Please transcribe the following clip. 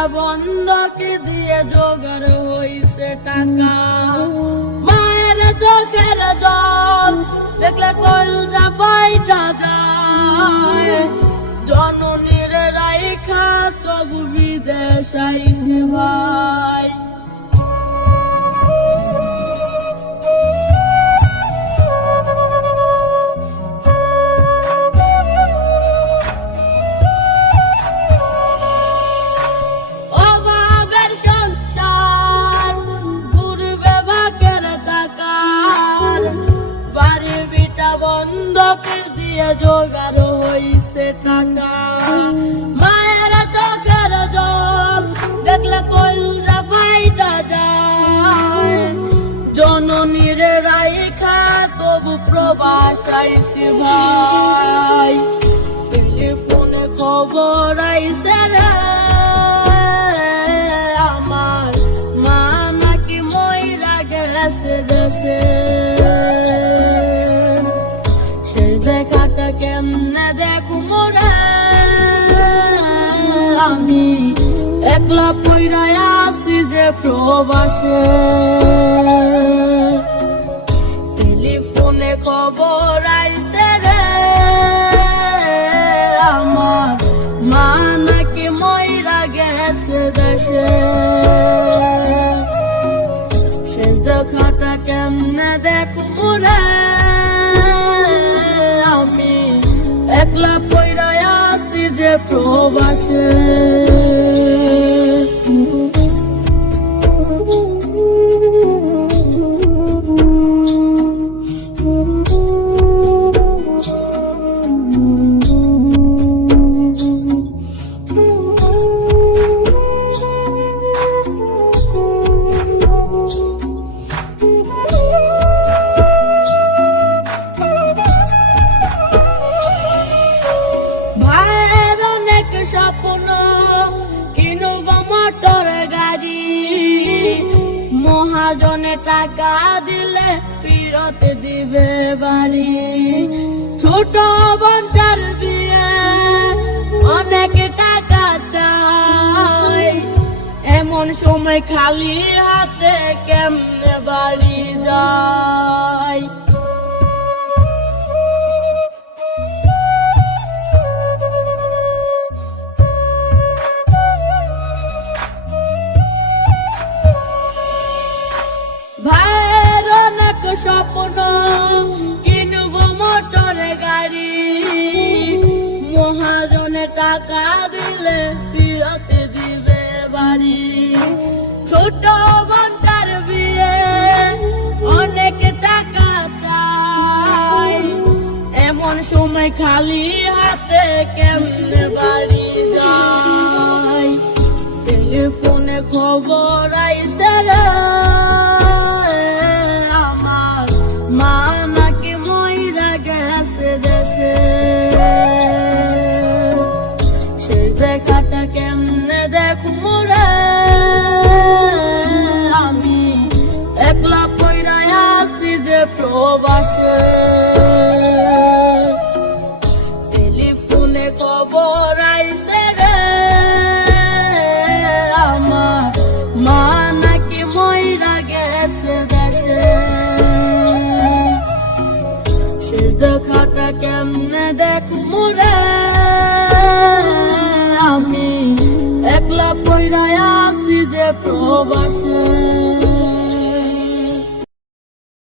Beta বন্ধকে দিয়ে জোগাড় হইছে টাকা। মায়ের চোখের জল দেখলে কলজা পাইটা যায়, জননীর রাইখা তবু বিদেশ আইছে ভাই। বন্ধকে দিয়ে জোগাড় হইছে টাকা। মায়ের চোখের জল দেখলে কলজা পাইটা যায়, জননীর রাইখা তবু প্রবাস আইছি ভাই। টেলিফোনে খবর আইছে রে আমার মা নাকি মইরা গেছে দেশে। দেখাটা কেমনে দেখুম রে আমি, একলা পইরা আছি যে প্রবাসে। টেলিফোনে খবর আইছে রে আমার মা নাকি মইরা গেছে দেশে। শেষ দেখাটা কেমনে দেখুম রে আমি, একলা পইরা আছি যে প্রবাসে। স্বপ্ন কিনব মোটর গাড়ি, মহাজনে টাকা দিলে ফিরত দিবে বাড়ি। ছোট বোনটার বিয়ে অনেক টাকা চাই, এমন সময় খালি হাতে কেমনে বাড়ি যায়। ভাইয়ের অনেক স্বপ্ন কিনব মোটর গাড়ি, মহাজনে টাকা দিলে ফিরত দিবে বাড়ি। ছোট বোনটার বিয়ে অনেক টাকা চাই, এমন সময় খালি হাতে কেমনে বাড়ি যায়। টেলিফোনে খবর আইছে রে আমার মা নাকি মইরা গেছে দেশে। শেষ দেখাটা কেমনে দেখুম রে আমি, একলা পইরা আছি যে প্রবাসে। টেলিফোনে খবর আইছে রে আমার মা নাকি মইরা গেছে দেশে। শেষ দেখাটা কেমনে দেখুম রে আমি, একলা পইরা আছি যে প্রবাসে।